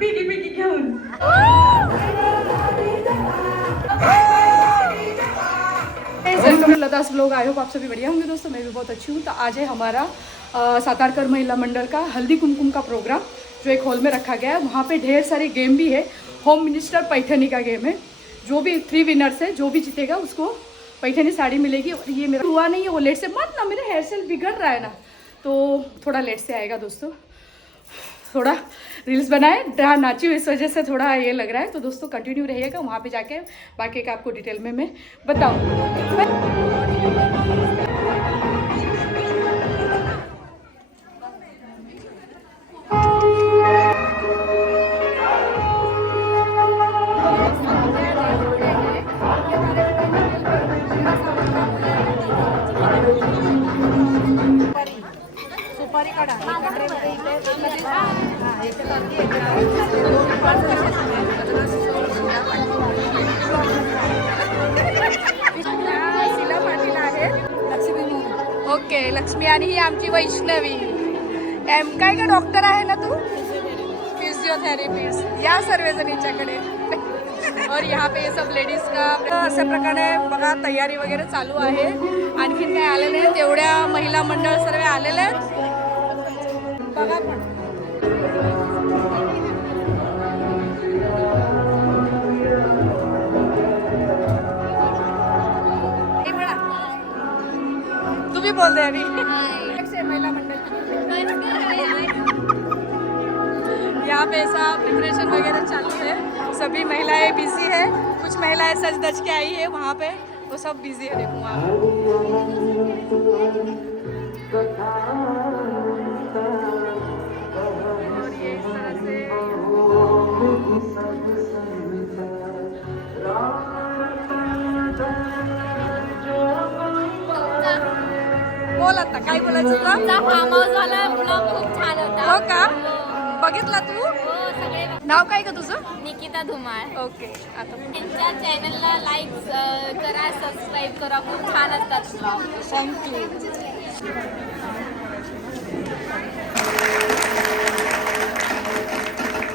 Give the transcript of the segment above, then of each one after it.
बिगी बिगी घेऊन. लतास blog, I hope आप सभी बढ़िया होंगे दोस्तों. मैं भी बहुत अच्छी हूँ. तो आज है हमारा सातारकर महिला मंडल का हल्दी कुमकुम का प्रोग्राम, जो एक हॉल में रखा गया है. वहाँ पे ढेर सारे गेम भी है. होम मिनिस्टर पैठनी का गेम है. जो भी 3 विनर्स है, जो भी जीतेगा उसको पैठनी साड़ी मिलेगी. और ये मेरा हुआ नहीं है, वो लेट से मत ना, मेरा हेयर स्टाइल बिगड़ रहा है ना, तो थोड़ा लेट से आएगा दोस्तों. थोड़ा रील्स बनाए, नाची हुई, इस वजह से थोड़ा ये लग रहा है. तो दोस्तों कंटिन्यू रहिएगा, वहाँ पे जाके बाकी का आपको डिटेल में मैं बताऊँ. सुपारी काढा. शिला पाटील आहे. ओके, लक्ष्मी. आणि ही आमची वैष्णवी. काय का डॉक्टर आहे ना तू? फिजिओथेरपिस्ट. या सर्वजण हिच्याकडे. और यहाँ पे ये सब लेडीज का अशा प्रकारे बघा तयारी वगैरे चालू आहे. आणखीन काय आलेले आहेत, तेवढ्या महिला मंडळ सर्व आलेले आहेत बघा. पण तुम्ही बोल दे अभी. महिला मंडल यहाँ पे ऐसा प्रिपरेशन वगैरह चालू है. सभी महिलाएं बिजी है. कुछ महिलाएं सज धज के आई है वहाँ पे, वो सब बिजी है. देखो वहाँ और ये इस तरह से बोल. आता काय बोलायचं तुला? फार्म हाऊस वाला ब्लॉग खूप छान होता. हो का? बघितला तू? नाव काय का तुझं? निकिता धुमाळ. ओके. आता त्यांच्या चॅनलला लाईक करा, सबस्क्राईब करा. खूप छान असतात ब्लॉग. थँक्यू.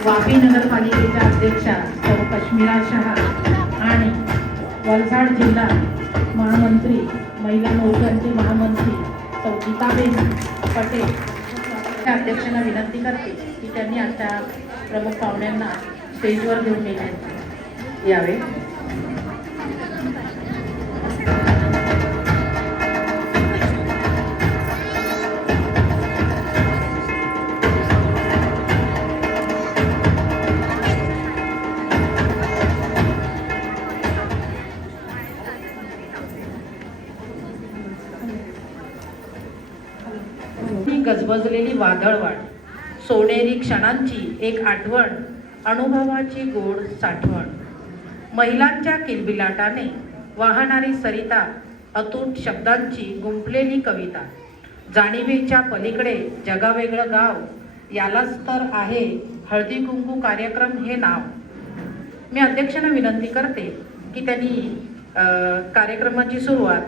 वापी नगरपालिकेच्या अध्यक्षा सौ कश्मीरा शहा आणि वलसाड जिल्हा महामंत्री, महिला मोर्चांचे महामंत्री सौ गीताबेन पटेल अध्यक्षांना विनंती करते की त्यांनी आजच्या प्रमुख पाहुण्यांना स्टेजवर घेऊन यावे. गजबजलेली वादळवाट, सोनेरी क्षणांची एक आठवण, अनुभवाची गोड साठवण, महिलांच्या किलबिलाटाने वाहणारी सरिता, अतूट शब्दांची गुंफलेली कविता, जाणीवेच्या पलीकडे जगावेगळं गाव, यालाच तर आहे हळदी कुंकू कार्यक्रम हे नाव. मी अध्यक्षांना विनंती करते की त्यांनी कार्यक्रमाची सुरुवात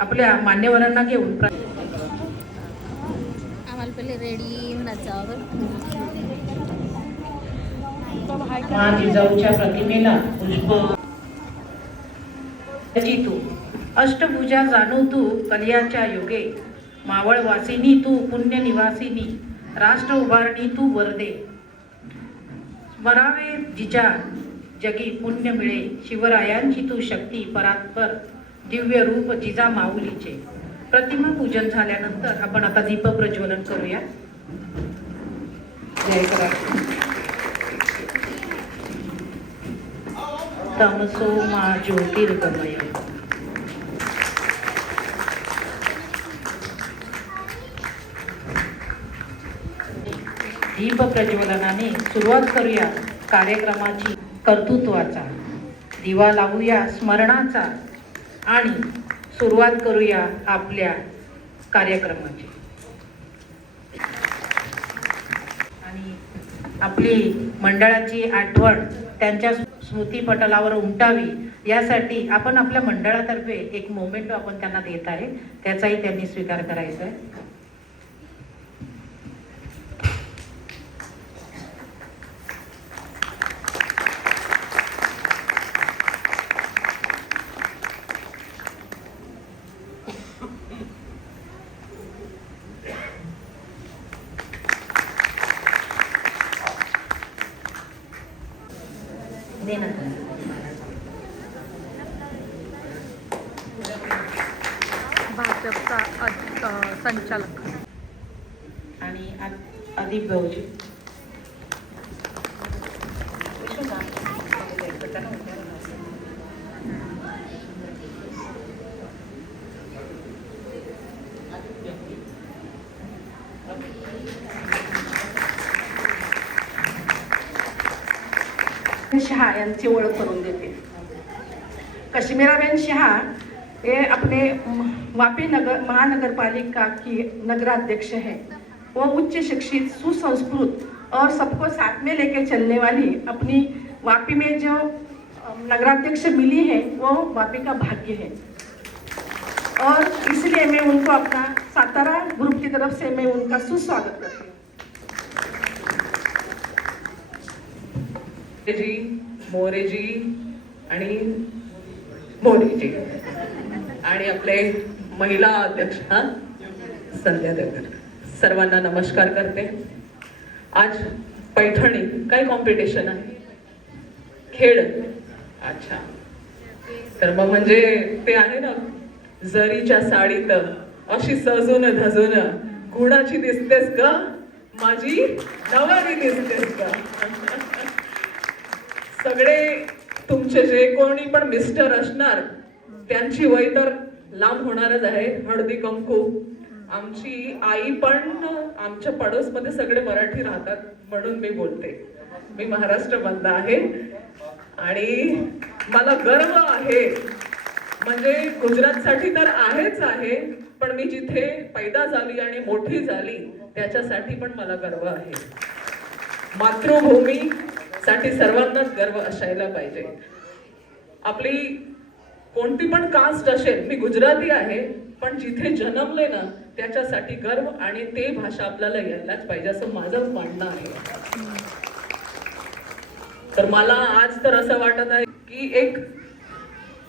आपल्या मान्यवरांना घेऊन पहिले रेडी नाचावर. जिजाऊच्या प्रतिमेला पुष्प तू अष्टभुजा जाणू तू कलियाच्या युगे, मावळवासिनी तू पुण्य निवासिनी, राष्ट्र उभारणी तू वरदे, मरावे जिजा जगी पुण्य मिळे, शिवरायांची तू शक्ती परात्पर, दिव्य रूप जिजा माऊलीचे. प्रतिमा पूजन झाल्यानंतर आपण आता दीप प्रज्वलन करूया. जय करा. तमसो मा ज्योतिर्गमय. दीप प्रज्वलनाने सुरुवात करूया कार्यक्रमाची कर्तृत्वाचा. दिवा लावूया स्मरणाचा आणि सुरुवात करूया आपल्या कार्यक्रमाची. आणि आपली मंडळाची आठवण त्यांच्या स्मृतीपटलावर उमटावी यासाठी आपण आपल्या मंडळातर्फे एक मोमेंट आपण त्यांना देत आहे, त्याचाही त्यांनी स्वीकार करायचा आहे. देण्यात आली. भाजपचा संचालक आणि अधिक भाऊजी शहा यांची ओळख करून देते. कश्मीराबेन शहा ये अपने वापी नगर महानगरपालिका की नगराध्यक्ष है. वो उच्च शिक्षित, सुसंस्कृत और सबको साथ में लेके चलने वाली अपनी वापी में जो नगराध्यक्ष मिली है वो वापी का भाग्य है. और इसलिए मैं उनको अपना सातारा ग्रुप की तरफ से मैं उनका सुस्वागत करती हूँ. जी, मोरेजी आणि मोरेजी आणि आपले महिला अध्यक्ष संध्या देवकर, सर्वांना नमस्कार करते. आज पैठणी काय कॉम्पिटिशन आहे? खेळ. अच्छा, तर मग म्हणजे ते आहे ना, जरीच्या साडीत अशी सजून धजून गुणाची दिसतेस का माझी नवारी दिसतेस का. सगळे तुमचे जे कोणी पण मिस्टर असणार त्यांची वय तर लांब होणारच आहे. हळदी कुंकू. आमची आई पण आमच्या पडोसमध्ये सगळे मराठी राहतात म्हणून मी बोलते. मी महाराष्ट्र बंद आहे आणि मला गर्व आहे. म्हणजे गुजरातसाठी तर आहेच आहे, पण मी जिथे पैदा झाली आणि मोठी झाली त्याच्यासाठी पण मला गर्व आहे. मातृभूमी साठी सर्वांनाच गर्व असायला पाहिजे. आपली कोणती पण कास्ट असेल, मी गुजराती आहे, पण जिथे जन्मले ना त्याच्यासाठी गर्व आणि ते भाषा आपल्याला यायलाच पाहिजे असं माझं म्हणणं आहे. तर मला आज तर असं वाटत आहे की एक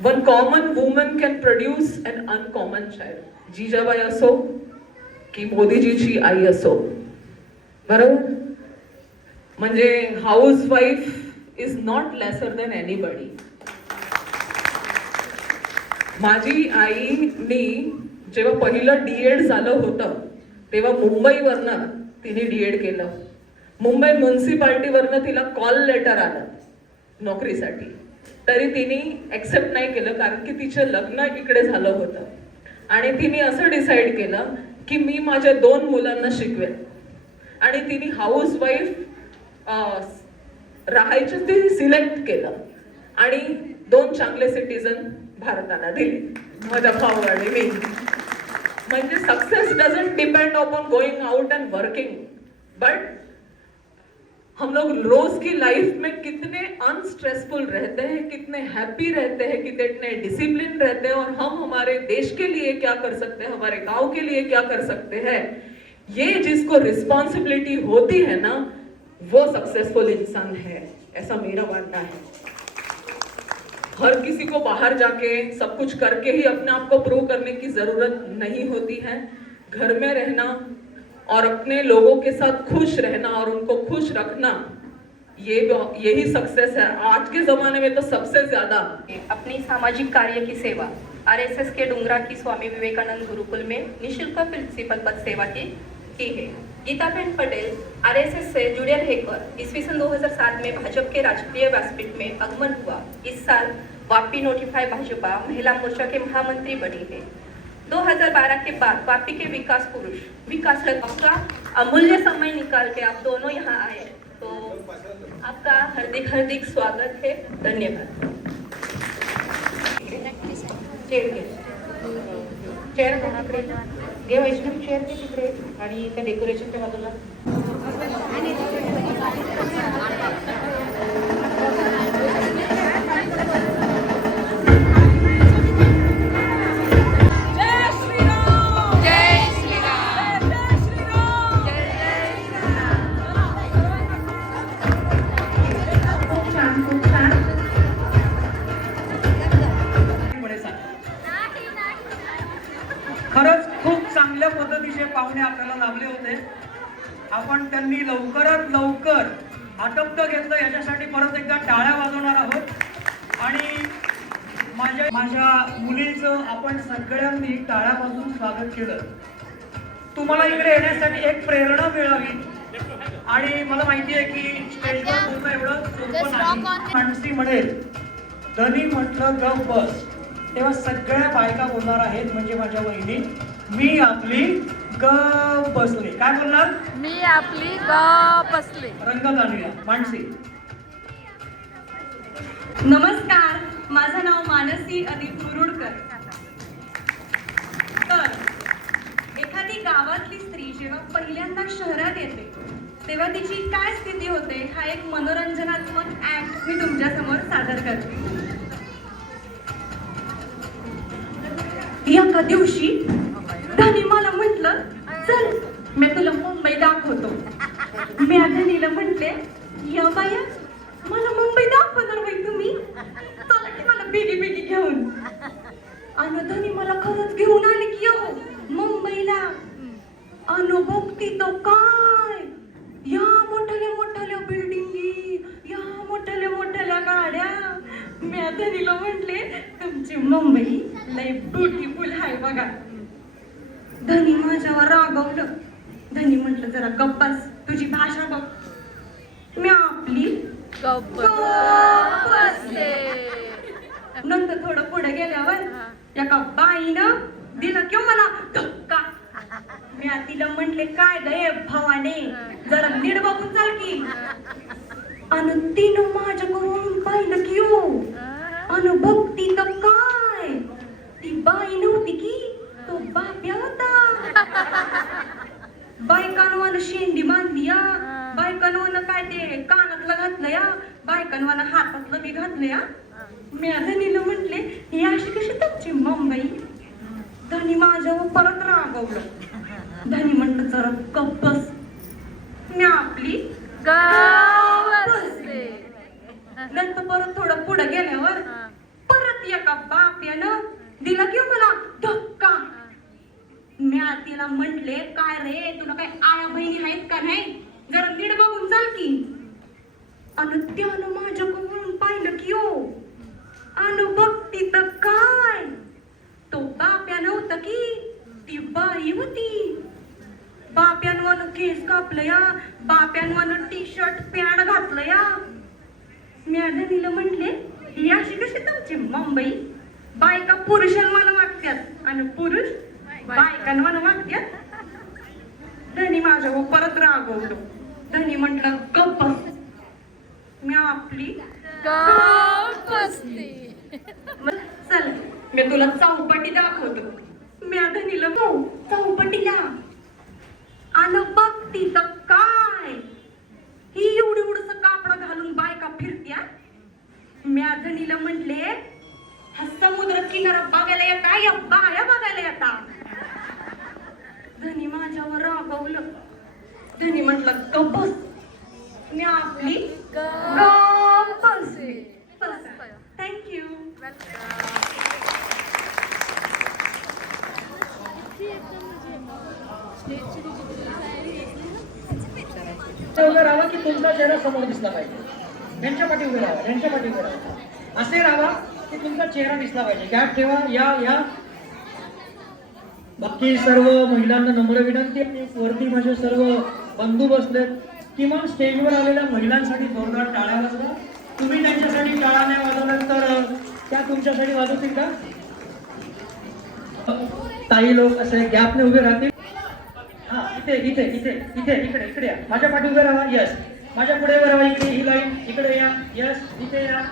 one common woman can produce an uncommon child. Jijabai असो की मोदीजीची आई असो, बरोबर. म्हणजे housewife is not lesser than anybody. माझी आईनी जेव्हा पहिलं डीएड झालं होतं तेव्हा मुंबईवरनं तिने डीएड केलं. मुंबई म्युन्सिपाल्टीवरनं तिला कॉल लेटर आलं नोकरीसाठी, तरी तिने ऍक्सेप्ट नाही केलं कारण की तिचं लग्न इकडे झालं होतं. आणि तिने असं डिसाईड केलं की मी माझ्या 2 मुलांना शिकवेन. आणि तिने हाऊस वाईफ राहायचं ते सिलेक्ट केलं आणि 2 चांगले सिटीजन भारताला दिले, माझा भाऊ आणि मी. म्हणजे success doesn't depend upon going out and working, but हम लोग रोज की लाइफ में कितने अनस्ट्रेसफुल रहते हैं, कितने हैप्पी रहते हैं, कितने डिसिप्लिन रहते हैं, और हम हमारे देश के लिए क्या कर सकते हैं, हमारे गांव के लिए क्या कर सकते हैं. ये जिसको रिस्पॉन्सिबिलिटी होती है ना, वो सक्सेसफुल इंसान है, ऐसा मेरा मानना है. हर किसी को बाहर जाके सब कुछ करके ही अपने आप को प्रूव करने की जरूरत नहीं होती है. घर में रहना और अपने लोगों के साथ खुश रहना और उनको खुश रखना, यही सक्सेस है. आज के जमाने में तो सबसे ज्यादा अपनी सामाजिक कार्य की सेवा आरएसएस के डुंगरा की स्वामी विवेकानंद गुरुकुल में निःशुल्क प्रिंसिपल पद सेवा की है. गीताबेन पटेल आरएसएस से जुड़े रहकर ईस्वी सन 2007 में भाजपा के राष्ट्रीय व्यासपीठ में आगमन हुआ. इस साल वापी नोटिफाई भाजपा महिला मोर्चा के महामंत्री बनी है. 2012 के बाद वापी के विकास पुरुष विकास आपका अमूल्य समय निकाल के आप दोनों यहाँ आए, तो आपका हार्दिक हार्दिक स्वागत है. धन्यवाद. चेअर घे वैष्णवी, चेअर घे तिकडे आणि त्या डेकोरेशनच्या बाजूला. खरंच खूप चांगल्या पद्धतीचे पाहुणे आपल्याला लाभले होते. आपण त्यांनी लवकरात लवकर आटोपतं घेतलं याच्यासाठी परत एकदा टाळ्या वाजवणार आहोत आणि माझ्या मुलीचं आपण सगळ्यांनी टाळ्या वाजवून स्वागत केलं. तुम्हाला इकडे येण्यासाठी एक प्रेरणा मिळावी आणि मला माहिती आहे की स्टेजवर बोलणं एवढं सोपं नाही. मानसी म्हणेल धनी म्हटलं गप बस तेव्हा सगळ्या बायका बोलणार आहेत म्हणजे माझ्या वहिनी मी आपली गप बसले. काय बोलणार? मी आपली गप बसले. रंगात आणूया. मानसी. नमस्कार, माझं नाव मानसी अदित मुरुडकर. तर एखादी गावातली स्त्री जेव्हा पहिल्यांदा शहरात येते तेव्हा तिची काय स्थिती होते हा एक मनोरंजनात्मक ऍक्ट मी तुमच्या समोर सादर करते. एका दिवशी धनी मला म्हटलं चल मी तुला मुंबई दाखवतो. मी धनीला म्हटले या बाया मला मुंबई दाखवणार बाई तुम्ही, चला की मला बेगी बेगी घेऊन. आणि धनी मला खरंच घेऊन आले की हो मुंबईला. अनुभव तिथं काय या मोठ्याल्या मोठ्याल्या बिल्डिंगी, या मोठ्याल्या मोठ्याल्या गाड्या. मी धनीला म्हटले तुमची मुंबई लय ब्युटिफुल आहे बघा. धनी माझ्यावर रागवलं. धनी म्हटलं जरा गप्पास तुझी भाषा बघ. मी आपली गप बसले. नंतर थोडं पुढे गेल्यावर एका बाईनं दिलं किंवा मला धक्का. मी तिला म्हटले काय गे भावाने जरा नीट बघून चाल की. आणि तिनं माझ्याकडून पाहिलं की हो आणि भक्ती तर काय ती बाई नव्हती की तो बाप्या होता. बायकांवानं शेंडी बांधली या, बायकांवानं काय ते कानातलं घातलं या, बायकांवानं हातातलं बी घातलं या. मी धनीला म्हटले ही अशी कशी तुमची मुंबई. धनी माझ्यावर परत रागवलं. धनी म्हटलं जरा गप्प बस. मी आपली गप बसले. नंतर परत थोडं पुढे गेल्यावर परत एका बाप्यानं दिला की मला धक्का. मी तिला म्हटले काय रे तुला काय आया बहिणी आहेत का नाही, जरा नीट बघून चाल की. आणि त्यानं माझ्याकडून पाहिलं की हो आणि बघती तर काय तो बाप्या नव्हता की ती बाई होती. बाप्यांवानं केस कापलं या, बाप्यांवानं टी शर्ट पॅन्ट घातलं या. मी धनीला म्हटले ही अशी कशी तुमची मुंबई. बायका पुरुषांवानं वागत्यात आणि पुरुष बायकांवानं वागत्यात. धनी माझ्यावर परत रागवलो. धनी म्हटलं गप्प बस. मी आपली गप बसले. चल मी तुला चौपटी दाखवतो. मी धनीला भाऊ चौपटीला आणि बघ तिथं काय ही एवढी एवढस कापड घालून बायका फिरत्या. मी धनीला म्हटले हा समुद्र किनारा बघायला येता या बाया बघायला येता. धनी माझ्यावर रागवलं. धनी म्हटलं गप्प बस. मी आपली गप्प बसले. थँक्यू. उभे राहा की तुमचा चेहरा समोर दिसला पाहिजे. यांच्या पाठी उभे राहा, यांच्या पाठी उभे राहा. असे राहा की तुमचा चेहरा दिसला पाहिजे. गॅप ठेवा. या बाकी सर्व महिलांना नम्र विनंती आहे. वरती माझे सर्व बंधू बसलेत. किमान स्टेजवर आलेल्या महिलांसाठी जोरदार टाळ्या वाजवा. तुम्ही त्यांच्यासाठी टाळ्या नाही वाजवल्यात तर त्या तुमच्यासाठी वाजवतील का? काही लोक असे गॅपने उभे राहतील. हा इथे इथे इथे इथे इकडे इकडे या. माझ्या पाठी उभे राहा. यस. माझ्या पुढे उभे राहा. इकडे ही लाईन इकडे या. यस इथे या.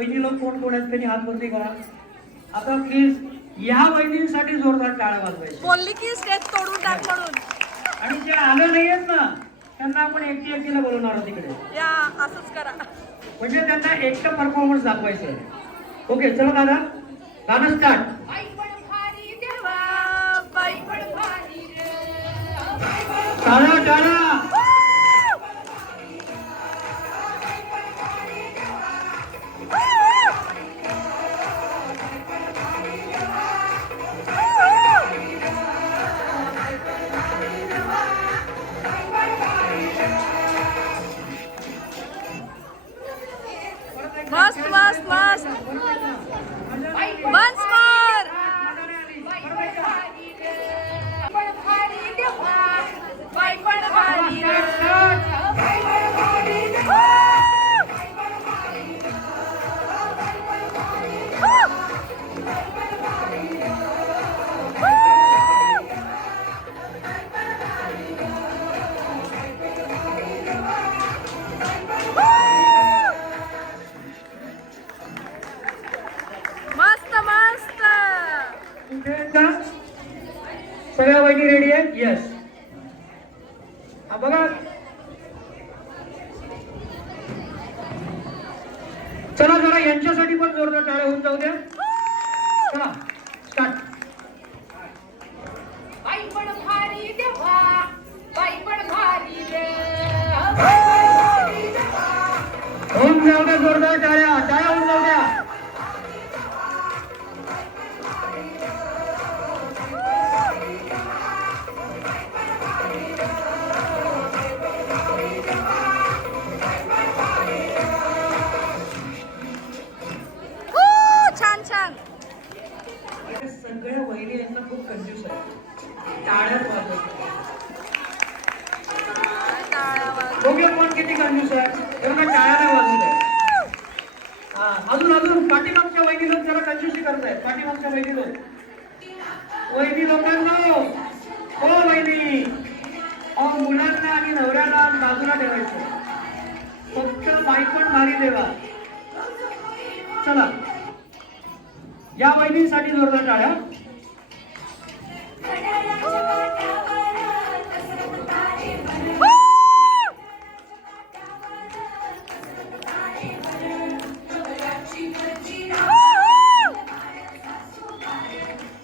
वहिनी लोक कोण कोण आहेत त्यांनी हात वरती करा. आता प्लीज या वहिनींसाठी जोरदार टाळ्या वाजवायच्या. बोलली की स्टेज तोडून टाक म्हणून. आणि जे आले नाहीयेत ना त्यांना आपण एकटी एकटीला बोलवणार आहोत तिकडे. या असंच करा. म्हणजे त्यांना एकटं परफॉर्मन्स दाखवायचं आहे. ओके चला दादा, गाणं स्टार्ट. टाळा टाळा. मस्त मस्त मस्त. Once more. मस्त मस्त. कुठे आहेत का? सगळ्या वहिनी रेडी आहेत? येस. हा बघा, चला जरा यांच्यासाठी पण जोरदार टाळ्या होऊन जाऊ द्या. चला स्टार्ट. होऊन जाऊ द्या जोरदार टाळ्या. टाळ्या होऊन जाऊ द्या. छान छान. सगळ्या वहिनी यांना खूप कंजूस आहे. टाळ्यात वाजवतात. बघूया कोण किती कंजूस आहे. त्यांना टाळ्या नाही वाजवत आहे. अजून अजून पाठीमागच्या वहिनी लोक जरा कंजूसी करतायत. पाठीमागच्या वहिनी लोक, वहिनी लोकांना हो वहिनी, मुलांना आणि नवऱ्याला बाजूला ठेवायचं. फक्त बायकोण भारी देवा. चला या वहिनींसाठी जोरदार टाळ्या.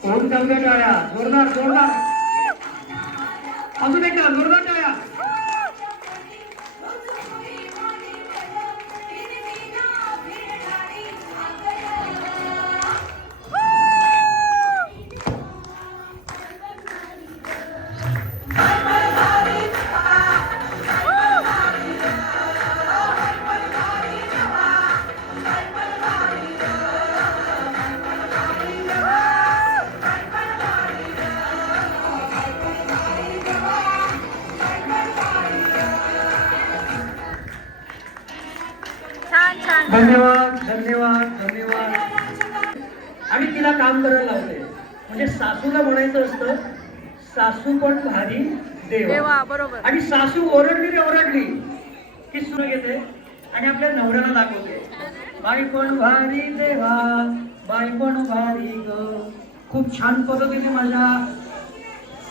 कोण जाऊ द्या टाळ्या. जोरदार जोरदार. अजून एकदा जोरदार टाळ्या. छान छान. धन्यवाद धन्यवाद धन्यवाद. आणि तिला काम करायला लावते. म्हणजे सासूला म्हणायचं असतं सासू पण भारी देवा. देवा बरोबर. आणि सासू ओरडली रे ओरडली की सुरू घेते आणि आपल्या नवऱ्याला दाखवते बाई पण भारी देवा, बाई पण भारी ग. खूप छान पद्धतीने माझ्या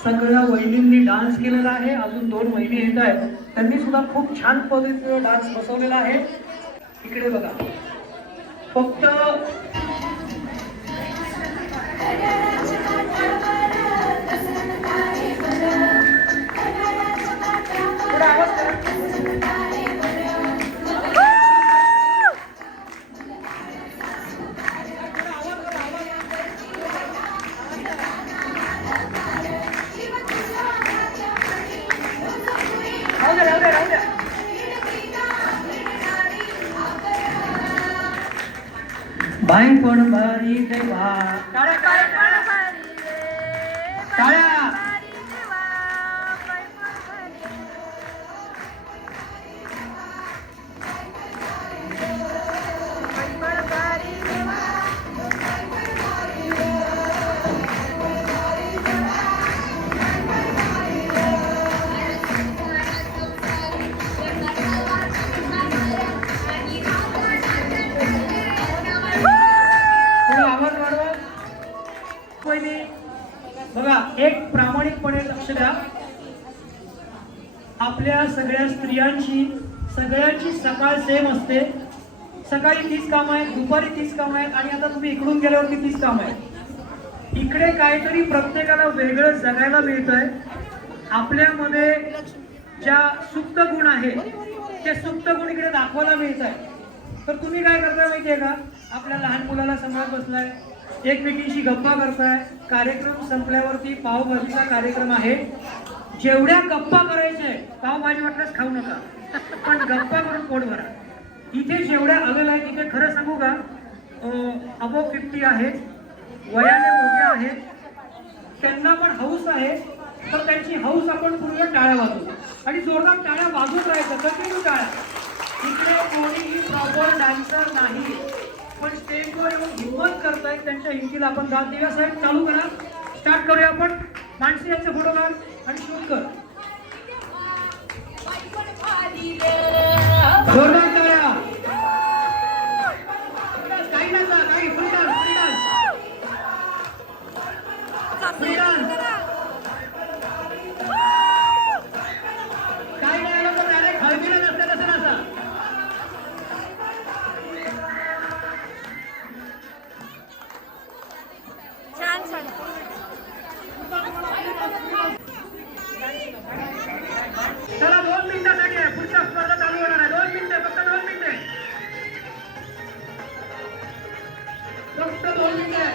सगळ्या वहिनींनी डान्स केलेला आहे. अजून 2 वहिनी येत आहेत, त्यांनी सुद्धा खूप छान पद्धतीने डान्स बसवलेला आहे. इकडे बघा, फक्त थोडा आवाज करा. राहू द्या. बाई पण भारी देवा. टाळ्या टाळ्या. आपल्या सगळ्या स्त्रियांची सगळ्यांची सकाळ सेम असते. सकाळी 30 कामं आहेत, दुपारी 30 कामं आहेत आणि आता तुम्ही इकडून गेल्यावरती 30 कामं आहेत. इकडे काहीतरी प्रत्येकाला वेगळं जगायला मिळतंय. आपल्यामध्ये ज्या सुप्त गुण आहेत ते सुप्त गुण इकडे दाखवायला मिळत आहे. तर तुम्ही काय करताय माहितीये का? आपल्या लहान मुलाला सांभाळत बसलाय, एकमेकींशी गप्पा करताय. कार्यक्रम संपल्यावरती पावभाजीचा कार्यक्रम आहे. जेवढ्या गप्पा करायचे, पावभाजी वाटल्यास खाऊ नका, पण गप्पा करून पोट भरा. इथे जेवढ्या आलेल्या आहेत तिथे खरं सांगू का, अबोव 50 आहेत, वयाने मोठे आहेत, त्यांना पण हौस आहे. तर त्यांची हौस आपण पूर्ण टाळ्या वाजवू आणि जोरदार टाळ्या वाजवत राहायचं, कंटिन्यू टाळ्या. इकडे कोणीही प्रॉपर डान्सर नाही, पण स्टेजवर येऊन हिंमत करतायत, त्यांच्या हिमतीला आपण दाद देऊया. साहेब चालू करा, स्टार्ट करूया आपण. माणसे यांचे फोटो काढ आणि शूट कर. जोरदार टाळ्या. काही नका, काही free dance, free dance, free dance. काही नाही आलं तर डायरेक्ट हळदीला नसतं तसं नसा. छान छान. चला 2 मिनिटासाठी आहे, पुढच्या स्पर्धा चालू होणार आहे. 2 मिनिटं, फक्त 2 मिनिटं, फक्त 2 मिनिटं.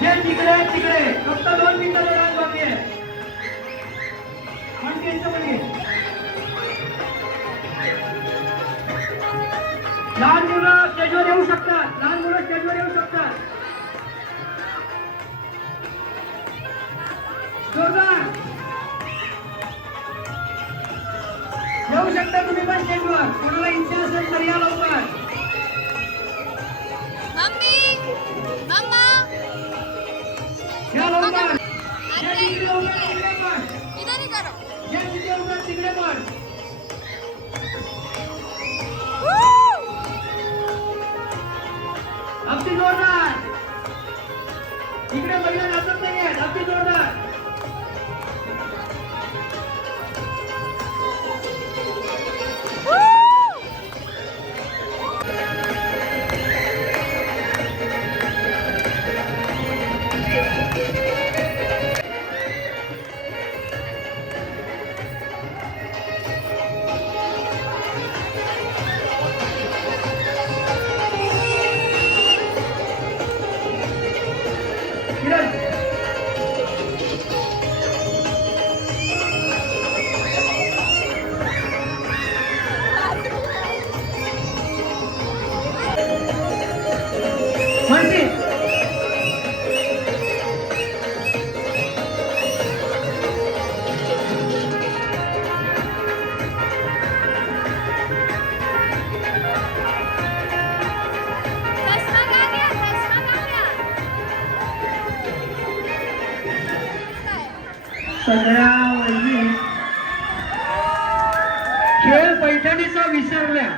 जे तिकडे तिकडे फक्त 2 मिनिटं डान्स बाकी आहे. आणखी यांचं पण घे. लहान मुलं स्टेजवर येऊ शकतात, लहान मुलं स्टेजवर येऊ शकतात. जोरदार येऊ शकता तुम्ही पण स्टेजवर. कोणाला इच्छा असेल तर या लवकर. मम्मी मम्मा या लवकर. या तिकडे लवकर, तिकडे पण. इधर ही करो. या तिकडे लवकर, तिकडे पण. अगदी जोरदार. इकडे महिला नाचत नाही आहेत, अगदी जोरदार. म्हणते चष्मा का गया, चष्मा का गया. सगळ्या वहिनी खेळ पैठणीचा विसरल्या.